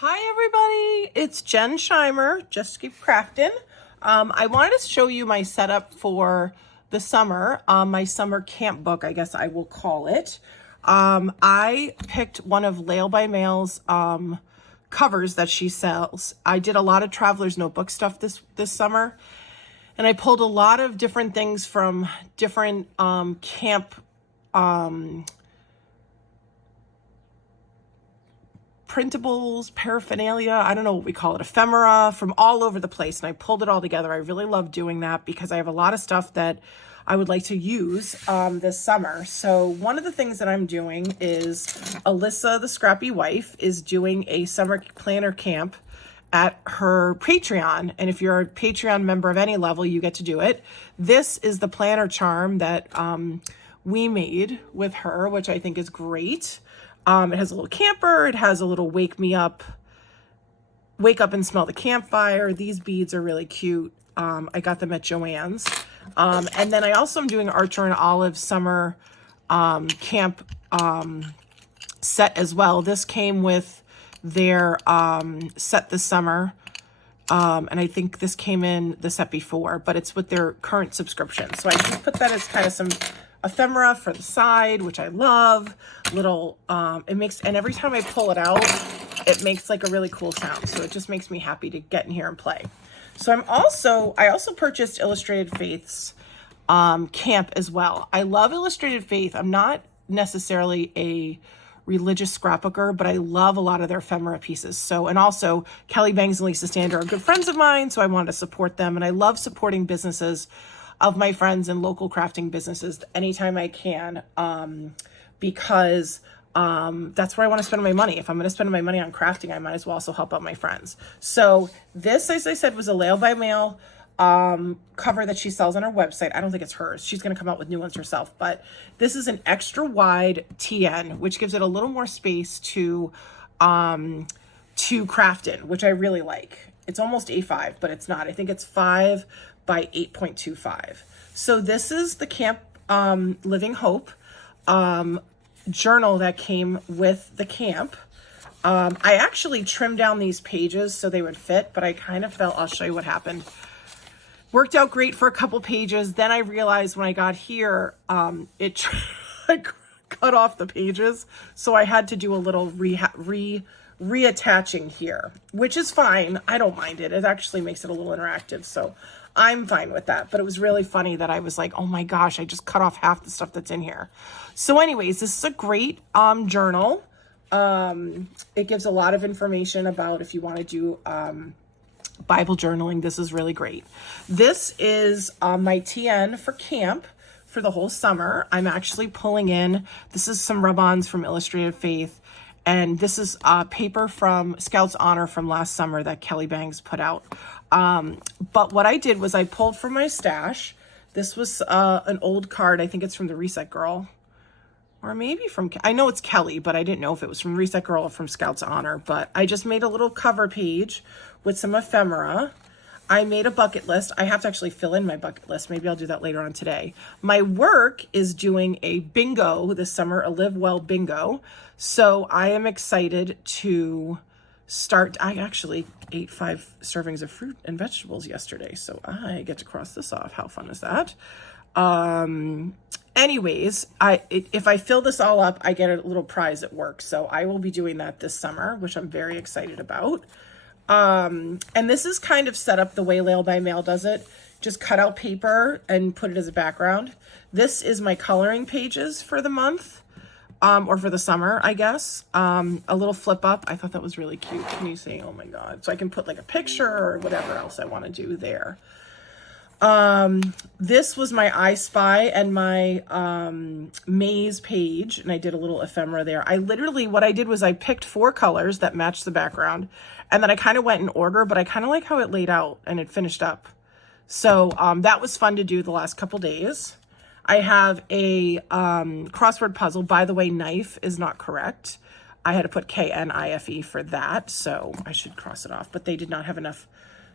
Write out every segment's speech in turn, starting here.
Hi everybody, it's Jen Scheimer, Just Keep Crafting. I wanted to show you my setup for the summer, my summer camp book, I guess I will call it. I picked one of Lail by Mail's covers that she sells. I did a lot of Traveler's Notebook stuff this summer, and I pulled a lot of different things from different camp printables, paraphernalia, I don't know what we call it, ephemera, from all over the place. And I pulled it all together. I really love doing that because I have a lot of stuff that I would like to use this summer. So one of the things that I'm doing is Alyssa, the Scrappy Wife, is doing a summer planner camp at her Patreon. And if you're a Patreon member of any level, you get to do it. This is the planner charm that we made with her, which I think is great. It has a little camper. It has a little wake up and smell the campfire. These beads are really cute. I got them at Joann's. And then I also am doing Archer and Olive summer camp set as well. This came with their set this summer. And I think this came in the set before, but it's with their current subscription. So I just put that as kind of some ephemera for the side, which I love. Little, it makes, and every time I pull it out, it makes like a really cool sound. So it just makes me happy to get in here and play. So I also purchased Illustrated Faith's camp as well. I love Illustrated Faith. I'm not necessarily a religious scrapbooker, but I love a lot of their ephemera pieces. So, and also Kelly Bangs and Lisa Stander are good friends of mine, so I wanted to support them. And I love supporting businesses of my friends and local crafting businesses anytime I can, because that's where I want to spend my money. If I'm going to spend my money on crafting, I might as well also help out my friends. So this, as I said, was a Lail by Mail cover that she sells on her website. I don't think it's hers. She's going to come out with new ones herself, but this is an extra wide TN, which gives it a little more space to craft in, which I really like. It's almost A5, but it's not. I think it's 5 by 8.25. So this is the Camp Living Hope journal that came with the camp. I actually trimmed down these pages so they would fit, but I kind of felt, I'll show you what happened. Worked out great for a couple pages. Then I realized when I got here, it cut off the pages. So I had to do a little reattaching here, which is fine. I don't mind it. It actually makes it a little interactive. So I'm fine with that. But it was really funny that I was like, oh my gosh, I just cut off half the stuff that's in here. So anyways, this is a great journal. It gives a lot of information about if you want to do Bible journaling. This is really great. This is my TN for camp for the whole summer. I'm actually pulling in, this is some rub-ons from Illustrated Faith, and this is paper from Scouts Honor from last summer that Kelly Bangs put out. But what I did was I pulled from my stash. This was an old card. I think it's from the Reset Girl, or maybe from, I know it's Kelly, but I didn't know if it was from Reset Girl or from Scouts Honor. But I just made a little cover page with some ephemera. I made a bucket list. I have to actually fill in my bucket list. Maybe I'll do that later on today. My work is doing a bingo this summer, a Live Well bingo. So I am excited to start. I actually ate 5 servings of fruit and vegetables yesterday, so I get to cross this off. How fun is that? Anyways, if I fill this all up, I get a little prize at work. So I will be doing that this summer, which I'm very excited about. And this is kind of set up the way Lail by Mail does it. Just cut out paper and put it as a background. This is my coloring pages for the month, or for the summer, I guess. A little flip up. I thought that was really cute. Can you see? Oh my God. So I can put like a picture or whatever else I want to do there. This was my I Spy and my maze page, and I did a little ephemera there. What I did was I picked 4 colors that matched the background, and then I kind of went in order, but I kind of like how it laid out and it finished up. So that was fun to do the last couple days. I have a crossword puzzle. By the way, knife is not correct. I had to put KNIFE for that, so I should cross it off, but they did not have enough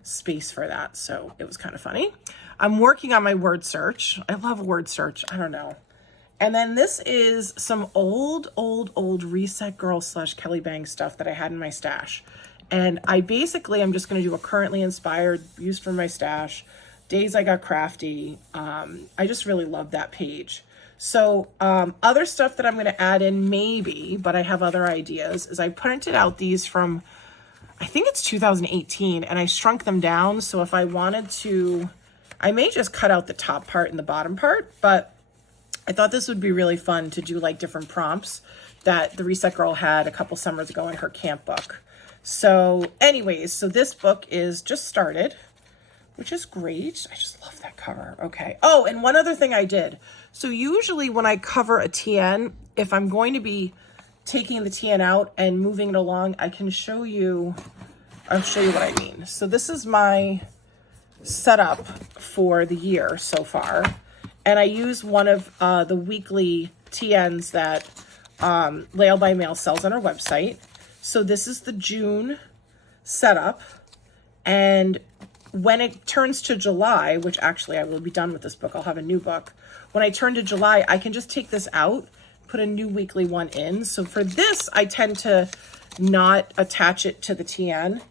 space for that, so it was kind of funny. I'm working on my word search. I love word search. I don't know. And then this is some old Reset Girl / Kelly Bang stuff that I had in my stash. And I basically, I'm just going to do a currently inspired, used from my stash, days I got crafty. I just really love that page. So other stuff that I'm going to add in maybe, but I have other ideas, is I printed out these from, I think it's 2018, and I shrunk them down. So if I wanted to, I may just cut out the top part and the bottom part, but I thought this would be really fun to do like different prompts that the Reset Girl had a couple summers ago in her camp book. So anyways, so this book is just started, which is great. I just love that cover. Okay. Oh, and one other thing I did. So usually when I cover a TN, if I'm going to be taking the TN out and moving it along, I can show you, I'll show you what I mean. So this is my setup for the year so far. And I use one of the weekly TNs that Lail by Mail sells on our website. So this is the June setup. And when it turns to July, which actually I will be done with this book, I'll have a new book. When I turn to July, I can just take this out, put a new weekly one in. So for this, I tend to not attach it to the TN.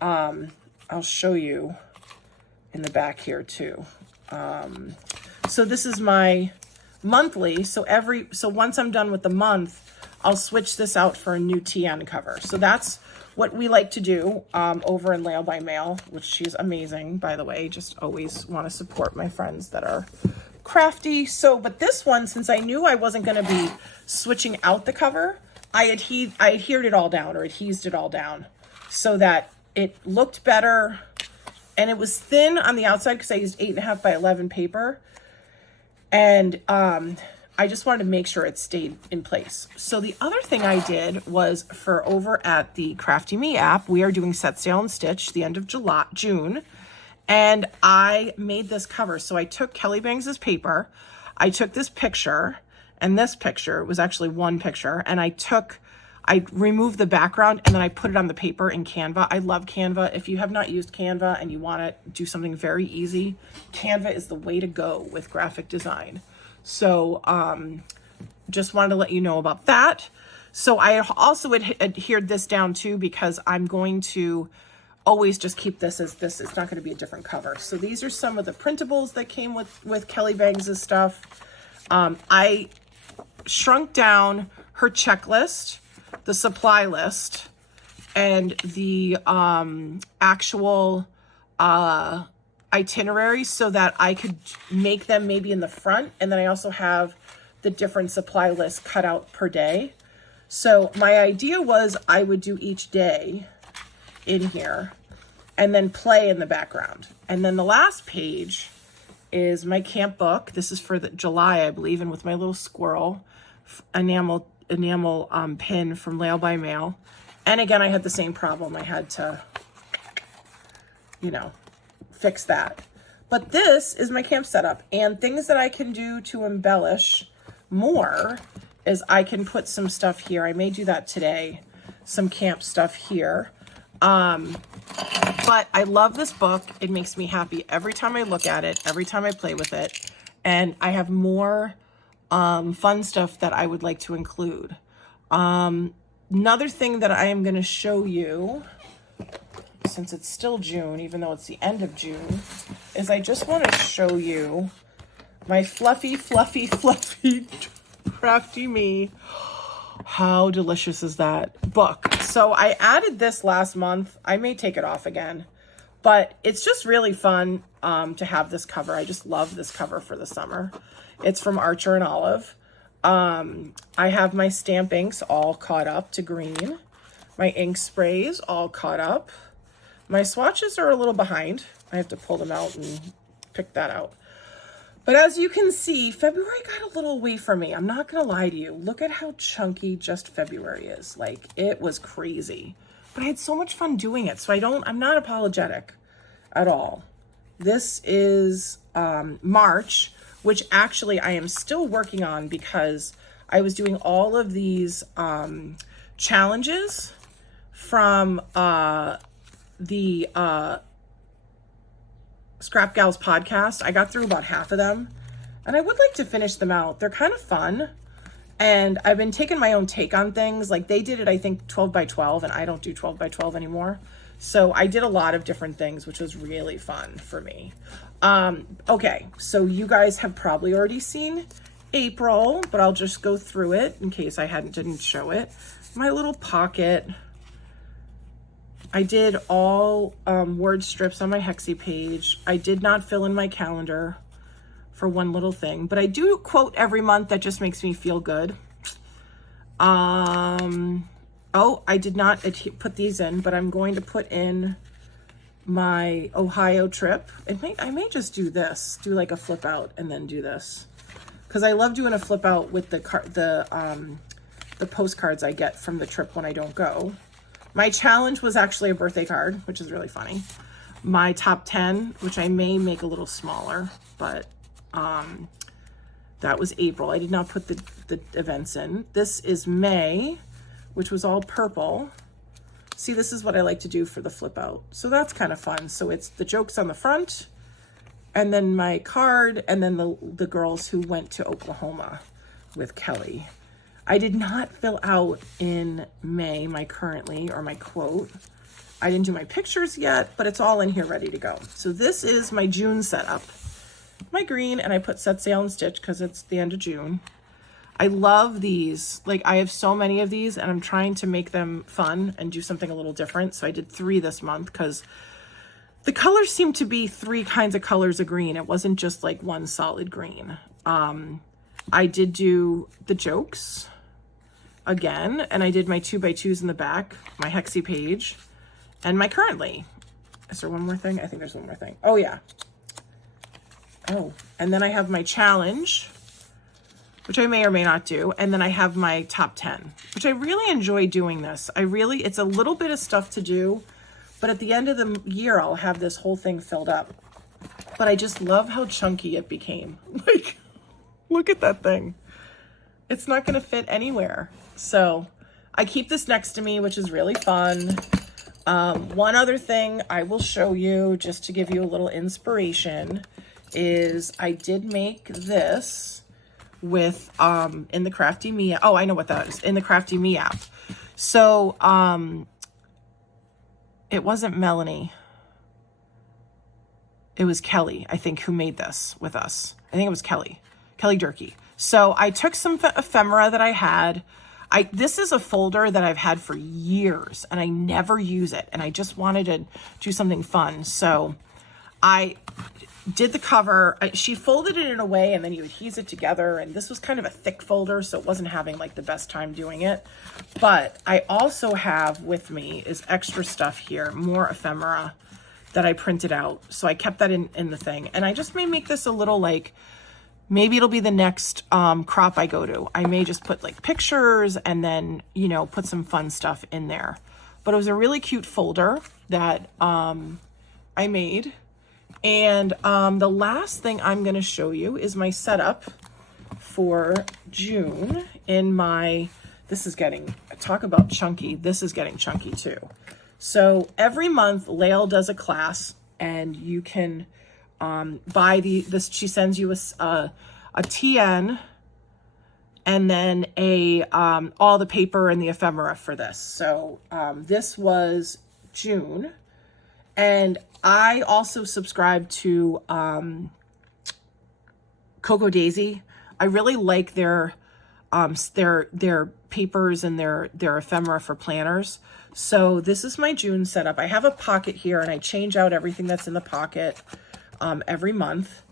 I'll show you in the back here too. So this is my monthly. So once I'm done with the month, I'll switch this out for a new TN cover. So that's what we like to do over in Lail by Mail, which she's amazing, by the way. Just always want to support my friends that are crafty. So, but this one, since I knew I wasn't going to be switching out the cover, I adhered it all down, or adhesed it all down, so that it looked better. And it was thin on the outside because I used 8.5 by 11 paper. And I just wanted to make sure it stayed in place. So the other thing I did was, for over at the Crafty Me app, we are doing Set Sail and Stitch the end of June. And I made this cover. So I took Kelly Bangs' paper. I took this picture, and this picture was actually one picture. And I removed the background, and then I put it on the paper in Canva. I love Canva. If you have not used Canva and you want to do something very easy, Canva is the way to go with graphic design. So just wanted to let you know about that. So I also adhered this down too, because I'm going to always just keep this as this. It's not going to be a different cover. So these are some of the printables that came with Kelly Bangs' stuff. I shrunk down her checklist, the supply list, and the actual itinerary, so that I could make them maybe in the front. And then I also have the different supply lists cut out per day. So my idea was I would do each day in here and then play in the background. And then the last page is my camp book. This is for the July, I believe, and with my little squirrel enamel pin from Lail by Mail. And again, I had the same problem. I had to, fix that. But this is my camp setup, and things that I can do to embellish more is I can put some stuff here. I may do that today, some camp stuff here. But I love this book. It makes me happy every time I look at it, every time I play with it. And I have more fun stuff that I would like to include. Another thing that I am going to show you, since it's still June, even though it's the end of June, is I just want to show you my fluffy Crafty Me. How delicious is that book? So I added this last month. I may take it off again, but it's just really fun to have this cover. I just love this cover for the summer. It's from Archer and Olive. I have my stamp inks all caught up to green. My ink sprays all caught up. My swatches are a little behind. I have to pull them out and pick that out. But as you can see, February got a little away from me. I'm not going to lie to you. Look at how chunky just February is. Like, it was crazy. But I had so much fun doing it. So I'm not apologetic at all. This is March, which actually I am still working on, because I was doing all of these challenges from the Scrap Gals podcast. I got through about half of them, and I would like to finish them out. They're kind of fun, And I've been taking my own take on things. Like they did it, I think 12 by 12, and I don't do 12 by 12 anymore. So I did a lot of different things, which was really fun for me. Okay, so you guys have probably already seen April, but I'll just go through it in case I didn't show it. My little pocket. I did all word strips on my Hexie page. I did not fill in my calendar for one little thing, but I do quote every month. That just makes me feel good. Oh, I did not put these in, but I'm going to put in my Ohio trip. I may just do this, do like a flip out and then do this. Because I love doing a flip out with the postcards I get from the trip when I don't go. My challenge was actually a birthday card, which is really funny. My top 10, which I may make a little smaller, but that was April. I did not put the events in. This is May, which was all purple. See, this is what I like to do for the flip out. So that's kind of fun. So it's the jokes on the front, and then my card, and then the girls who went to Oklahoma with Kelly. I did not fill out in May my currently or my quote. I didn't do my pictures yet, but it's all in here ready to go. So this is my June setup. My green, and I put set, sail, and stitch because it's the end of June. I love these. Like, I have so many of these, and I'm trying to make them fun and do something a little different. So I did 3 this month because the colors seem to be 3 kinds of colors of green. It wasn't just like one solid green. I did do the jokes again, and I did my 2x2s in the back, my Hexie page, and my currently. Is there one more thing? I think there's one more thing. Oh, yeah. Oh, and then I have my challenge, which I may or may not do. And then I have my top 10, which I really enjoy doing this. It's a little bit of stuff to do, but at the end of the year, I'll have this whole thing filled up. But I just love how chunky it became. Like, look at that thing. It's not going to fit anywhere. So I keep this next to me, which is really fun. One other thing I will show you just to give you a little inspiration is I did make this with in the Crafty Me. Oh, I know what that is, in the Crafty Me app. So it wasn't Melanie, it was Kelly, I think, who made this with us. I think it was Kelly Durkee. So I took some ephemera that I had. This is a folder that I've had for years and I never use it, and I just wanted to do something fun. So I did the cover. She folded it in a way and then you adhese it together, and this was kind of a thick folder, so it wasn't having like the best time doing it. But I also have with me is extra stuff here, more ephemera that I printed out. So I kept that in the thing, and I just may make this a little like, maybe it'll be the next crop I go to. I may just put like pictures and then, you know, put some fun stuff in there. But it was a really cute folder that I made. And the last thing I'm going to show you is my setup for June in my, this is getting, talk about chunky, this is getting chunky too. So every month Lael does a class, and you can buy this, she sends you a TN and then all the paper and the ephemera for this. So this was June. And I also subscribe to Cocoa Daisy. I really like their papers and their ephemera for planners. So this is my June setup. I have a pocket here, and I change out everything that's in the pocket every month.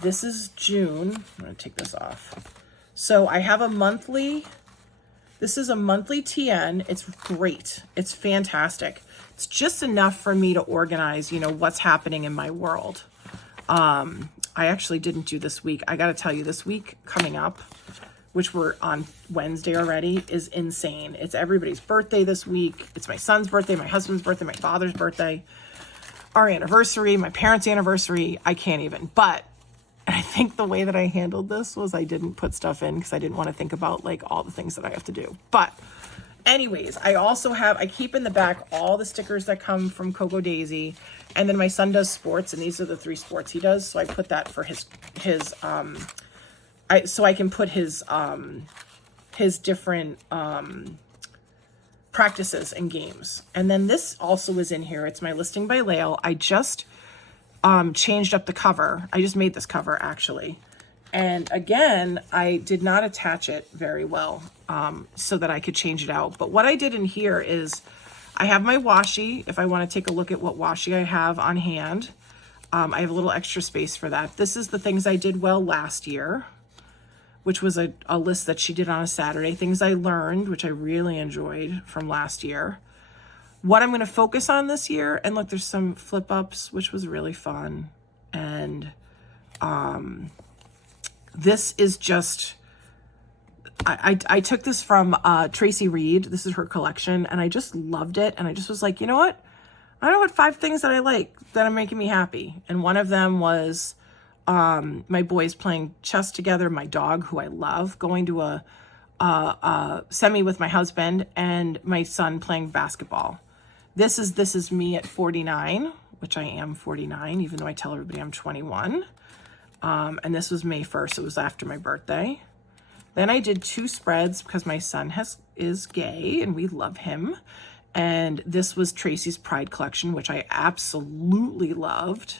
This is June. I'm going to take this off. So I have a monthly, this is a monthly TN. It's great. It's fantastic. It's just enough for me to organize, you know, what's happening in my world. I actually didn't do this week. I got to tell you, this week coming up, which we're on Wednesday already, is insane. It's everybody's birthday this week. It's my son's birthday, my husband's birthday, my father's birthday, our anniversary, my parents' anniversary. I can't even. But I think the way that I handled this was I didn't put stuff in because I didn't want to think about like all the things that I have to do. But anyways, I keep in the back all the stickers that come from Cocoa Daisy. And then my son does sports, and these are the 3 sports he does. So I put that for his so I can put his different practices and games. And then this also is in here. It's my listing by Lael. I just changed up the cover. I just made this cover actually. And again, I did not attach it very well so that I could change it out. But what I did in here is I have my washi. If I want to take a look at what washi I have on hand, I have a little extra space for that. This is the things I did well last year, which was a list that she did on a Saturday. Things I learned, which I really enjoyed from last year. What I'm going to focus on this year, and look, there's some flip ups, which was really fun. And this is just, I took this from Tracy Reed. This is her collection, and I just loved it. And I just was like, you know what? I don't know what 5 things that I like that are making me happy. And one of them was my boys playing chess together, my dog, who I love, going to a semi with my husband, and my son playing basketball. This is me at 49, which I am 49, even though I tell everybody I'm 21. And this was May 1st. It was after my birthday. Then I did 2 spreads because my son is gay and we love him. And this was Tracy's Pride collection, which I absolutely loved.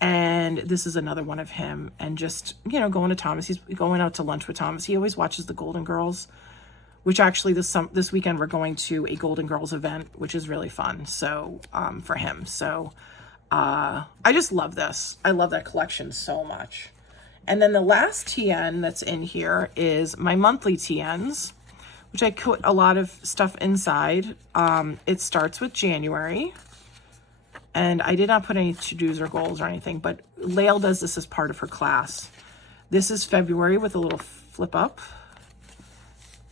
And this is another one of him. And just, you know, going to Thomas. He's going out to lunch with Thomas. He always watches the Golden Girls, which actually this weekend we're going to a Golden Girls event, which is really fun. So for him. So I just love this. I love that collection so much. And then the last TN that's in here is my monthly TNs, which I put a lot of stuff inside. It starts with January. And I did not put any to-dos or goals or anything, but Lael does this as part of her class. This is February with a little flip up.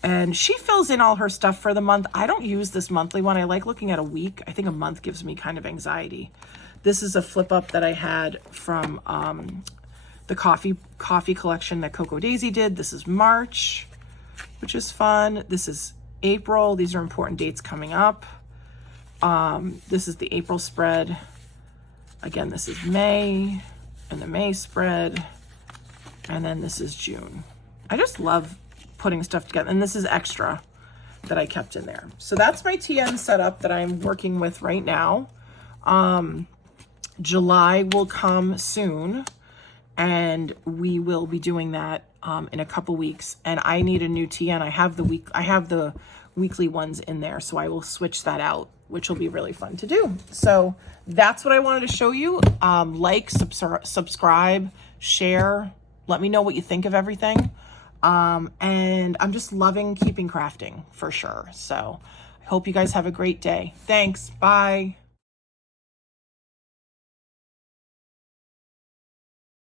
And she fills in all her stuff for the month. I don't use this monthly one. I like looking at a week. I think a month gives me kind of anxiety. This is a flip up that I had from the coffee collection that Coco Daisy did. This is March, which is fun. This is April. These are important dates coming up. This is the April spread. Again, this is May and the May spread. And then this is June. I just love putting stuff together. And this is extra that I kept in there. So that's my TN setup that I'm working with right now. July will come soon, and we will be doing that in a couple weeks. And I need a new TN. I have the weekly ones in there, so I will switch that out, which will be really fun to do. So that's what I wanted to show you. Like, subscribe, share. Let me know what you think of everything. And I'm just loving keeping crafting for sure. So I hope you guys have a great day. Thanks. Bye.